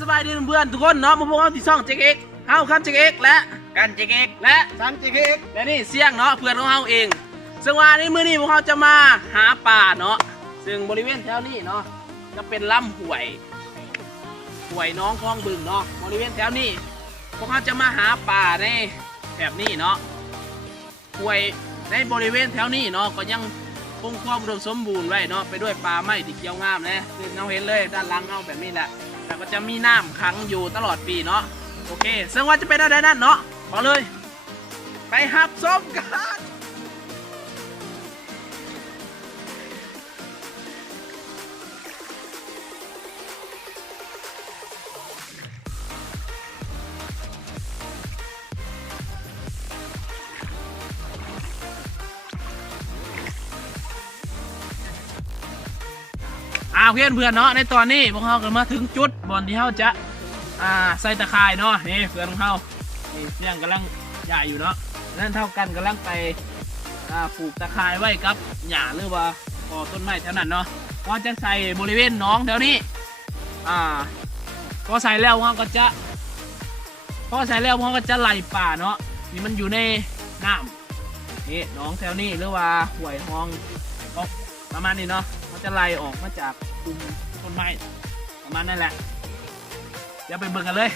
สบายดีเพื่อนทุกคนเนาะมาพบกันที่ช่องเจ๊กเอ็กเฮาคันเจ๊กเอ็กและกันเจ๊กเอกและสันเจ๊กเอกและนี่เสี่ยงเนาะเพื่อนของเฮาเองซึ่งว่าในมื้อนี้พวกเขาจะมาหาปลาเนาะซึ่งบริเวณแถวนี้เนาะจะเป็นลำห้วยน้องคลองบึงเนาะบริเวณแถวนี้พวกเขาจะมาหาปลาในแถบนี้เนาะห้วยในบริเวณแถวนี้เนาะก็ยังคงความอุดมสมบูรณ์ไว้เนาะไปด้วยปลาไม้ที่เขียวงามนะซึ่งเราเห็นเลยด้านหลังเราแบบนี้แหละแต่ก็จะมีน้ำขังอยู่ตลอดปีเนาะโอเคซึ่งว่าจะเป็นอะไรนั่นเนาะขอเลยไปหับส้มกันเพื่อนเนาะในตอนนี้พวกเขาก็มาถึงจุดบอนที่เขาจะใส่ตะข่ายเนาะนี่เพื่อนของเขานี่เสี่ยงกำลังใหญ่อยู่เนาะนั่นเท่ากันกำลังไปปลูกตะข่ายไว้กับหญ้าหรือว่าพอต้นไม้แถวนั้นเนาะก็จะใส่บริเวณหนองแถวนี้พอใส่แล้วพวกเขาก็จะไล่ป่าเนาะนี่มันอยู่ในน้ำนี่หนองแถวนี้หรือว่าห้วยห้องประมาณนี้เนาะเขาจะไล่ออกมาจากกลุ่มต้นไม้ประมาณนั่นแหละเดี๋ยวไปเบิ่งกันเลย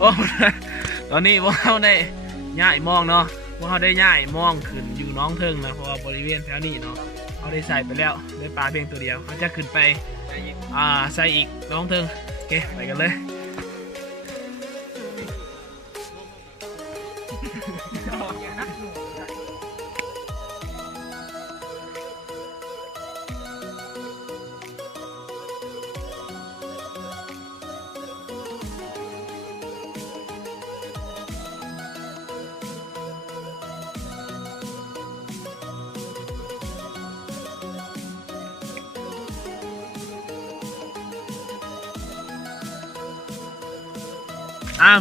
โอ้ตอนนี้พวกเขาได้ย้ายมองเนาะพวกเขาได้ย้ายมองขึ้นอยู่น้องเทิงนะเพราะว่าบริเวณแถวนี้เนาะเขาได้ใส่ไปแล้วได้ปลาเพียงตัวเดียวเขาจะขึ้นไปใส่อีกน้องเทิงโอเคไปกันเลย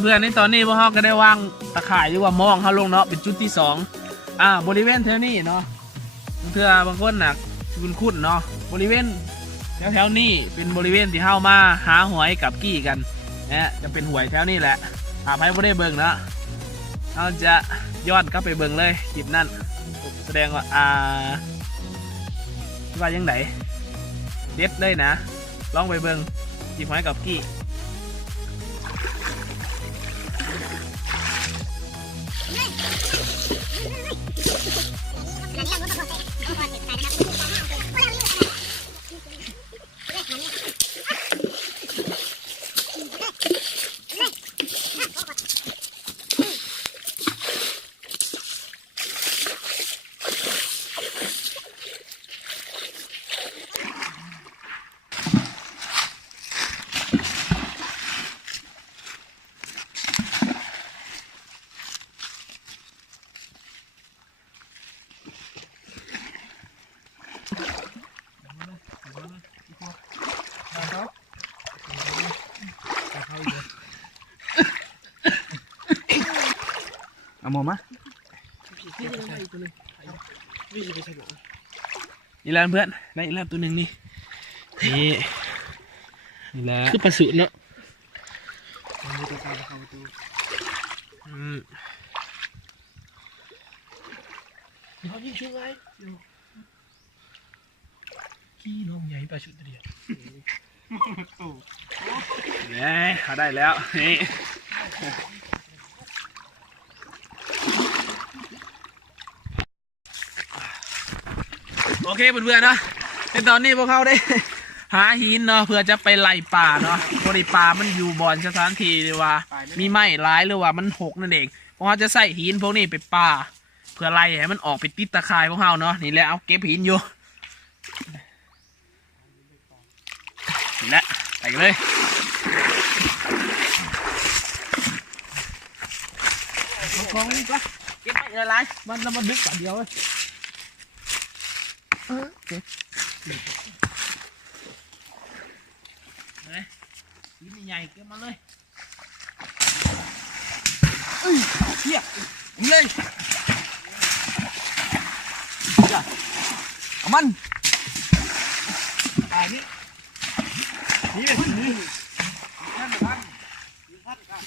เพื่อนในตอนนี้พวกเขาก็ได้วางตะข่ายหรือว่ามองเขาลงเนาะเป็นจุดที่2บริเวณแถวนี้เนาะเพื่อบางคนน่ะคุ้นเนาะบริเวณแถวนี้เป็นบริเวณที่เข้ามาหาหอยกับกี้กันนะจะเป็นหวยแถวนี้แหละใครไม่ได้เบิ่งเนาะเราจะย้อนกลับไปเบิ่งเลยคลิปนั้นแสดงว่าว่ายังไงเด็ดเลยนะลองไปเบิ่งจีบหอยกับกี้เอาหมอมาอีแลนเพื่อนได้อีแลนตัวหนึ่งนี่นี่แหละคือปลาสุเนาะเขายิงชื่อไว้ขี้น้องใหญ่ปลาสุตัวเดียวเนี่ยเขาได้แล้วนี่โอเคเพื่อนๆเนาะในตอนนี้พวกเขาได้หาหินเนาะเพื่อจะไปไล่ป่าเนาะพอดีป่ามันอยู่บอนสถานที่หรือว่ามีไม้ร้ายหรือว่ามันหกนั่นเองพวกเขาจะใส่หินพวกนี้ไปป่าเพื่อไล่ให้มันออกไปติดตะข่ายพวกเขาเนาะนี่แหละเอาเก็บหินอยู่นี่แหละไปกันเลยของนี่ก็เก็บไปอะไรมันแล้วมันดึกกว่าเดียวเลยหินใหญ่เก็บมาเลยเฮียเลยเอามันนี่เป็นนี่ท่านท่านครับ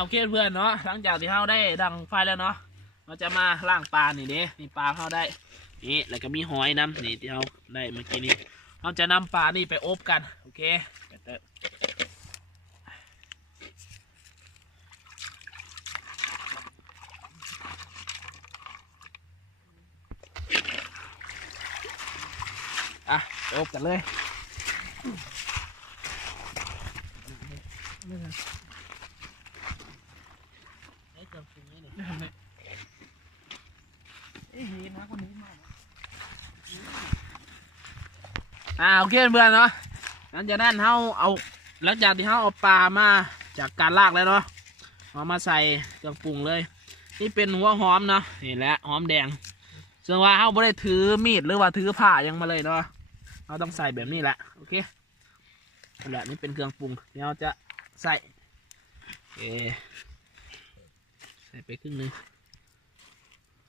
โอเคเพื่อนเนาะหลังจากที่เขาได้ดังไฟแล้วเนาะเราจะมาล่างปลานี่เด้นี่ปลาเขาได้นี่แล้วก็มีหอยน้ำนี่ที่เขาได้เมื่อกี้นี้เราจะนำปลานี่ไปอบกันโอเคอบกันเลยโอเคเพื่อนเนาะหลังจากนั้นหลังจากที่เขาเอาปลามาจากการลากแล้วเนาะเอามาใส่เครื่องปรุงเลยนี่เป็นหัวหอมเนาะนี่แหละหอมแดงส่วนว่าเขาไม่ได้ถือมีดหรือว่าถือผ้ายังมาเลยเนาะเราต้องใส่แบบนี้แหละโอเคนี่แหละนี่เป็นเครื่องปรุงที่เราจะใส่โอเคใส่ไปครึ่งนึง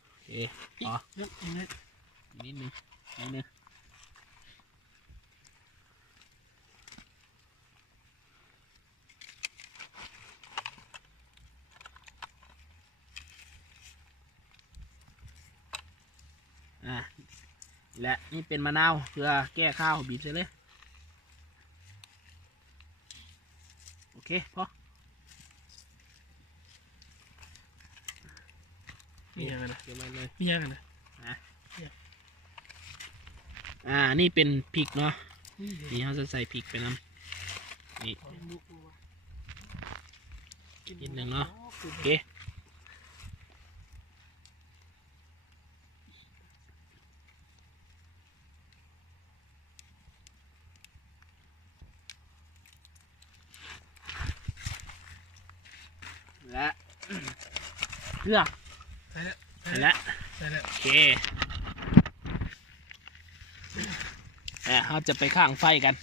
โอเคอ๋อ นิดนึงนิดนึงและนี่เป็นมะนาวเพื่อแก้ข้าวบีบใส่เลยโอเคพอมีอย่างไรนะเกี่ยวอะไรเลยมีอย่างไรนะนี่เป็นพริกเนาะนี่เขาจะใส่พริกไปน้ำนี่นิดหนึ่งเนาะโอเคและเกลือใส่แล้วโอเคเราจะไปข้างไฟกัน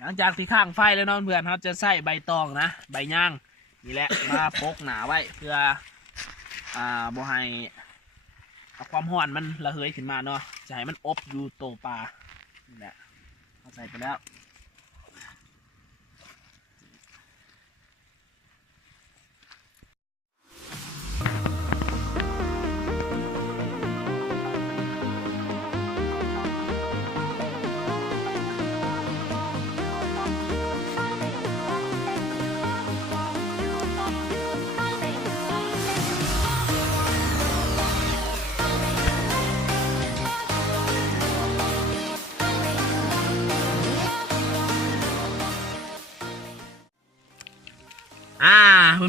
หลังจากที่ข้างไฟแล้วน้องเพื่อนครับจะใส่ใบตองนะใบย่างนี่แหละมาพกหนาไว้เพื่อบ่ให้ความร้อนมันระเหยขึ้นมาเนาะจะให้มันอบอยู่โตปลานี่แหละเอาใส่ไปแล้ว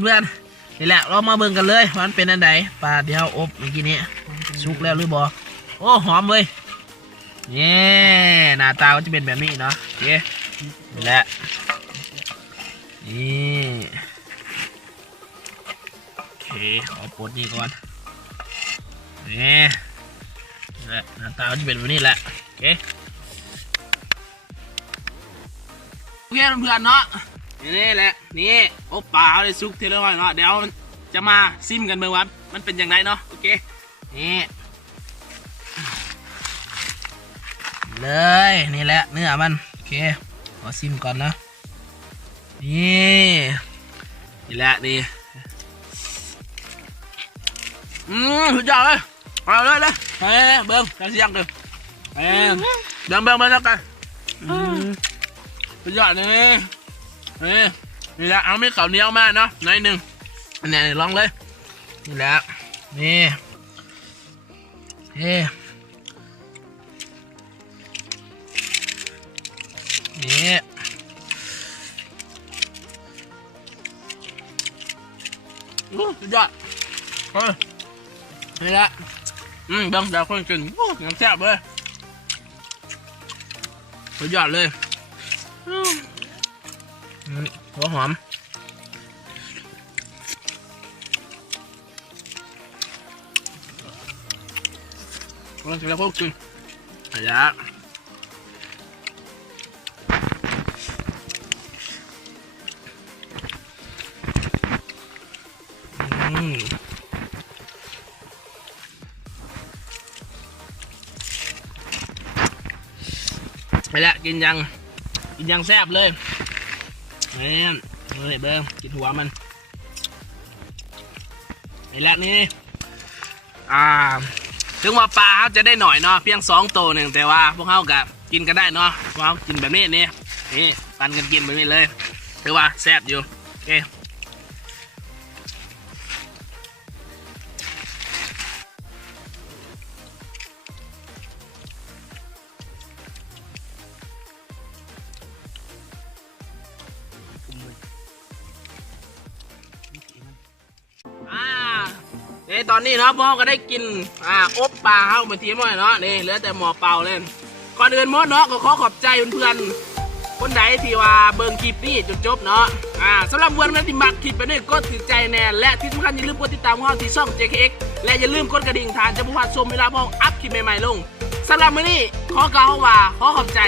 เพื่อนๆนี่แหละเรามาเบิ่งกันเลยว่ามันเป็นอันใดปลาที่เราอบเมื่อกี้นี้สุกแล้วหรือบ่โอ้หอมเลยนี่หน้าตาก็จะเป็นแบบนี้เนาะโอเคนี่แหละนี่โอเคขอปลดนี่ก่อนนี่แหละหน้าตาก็จะเป็นแบบนี้แหละโอเคเพื่อนๆเนาะนี่แหละนี่โอ้ปลาเลยซุกเทเลอร์เนาะเดี๋ยวจะมาซิมกันเมื่อวันมันเป็นอย่างไรเนาะโอเคนี่เลยนี่แหละเนื้อมันโอเคขอซิมก่อนนะนี่แหละนี่สุดยอดเลยเอาเลยเฮ้ยเบิ้งกันเสียงเลยเบิ้งแล้วกันสุดยอดเลยนี่แหละเอาไม่ข้าวเหนียวมาเนาะหน่อยหนึ่งอันนี้ลองเลยนี่แหละนี่สุดยอดนี่แหละเบิ้งเดี๋ยวคนกินน้ำแซ่บเลยสุดยอดเลยหัวหอมเราจะพวกกินอะไรไปแล้วกินยังแซ่บเลยนี่เบิ้งกินหัวมันไปแล้วนี่ถึงว่าปลาเขาจะได้หน่อยเนาะเพียง2 ตัวหนึ่งแต่ว่าพวกเขากับกินกันได้เนาะพวกเขากินแบบนี้นี่ปันกันกินแบบนี้เลยถือว่าแซ่บอยู่โอเคตอนนี้เนาะพ่อก็ได้กินอบปลาเข้าไปทีมหน่อยเนาะนี่เหลือแต่หมอเปล่าเล่นก่อนอื่นมดเนาะก็ขอขอบใจเพื่อนๆ คนใดที่ว่าเบิ่งคลิปนี้จนจบเนาะสำหรับวันนั้นที่มักคลิปไปด้วยก็ถือใจแน่และที่สำคัญอย่าลืมกดติดตามพวกเราที่ช่อง JKX และอย่าลืมกดกระดิ่งฐานจะผู้พลาดชมเวลาพวกเราอัพคลิปใหม่ๆลงสำหรับมื้อนี้ขอกล่าวว่าขอขอบใจ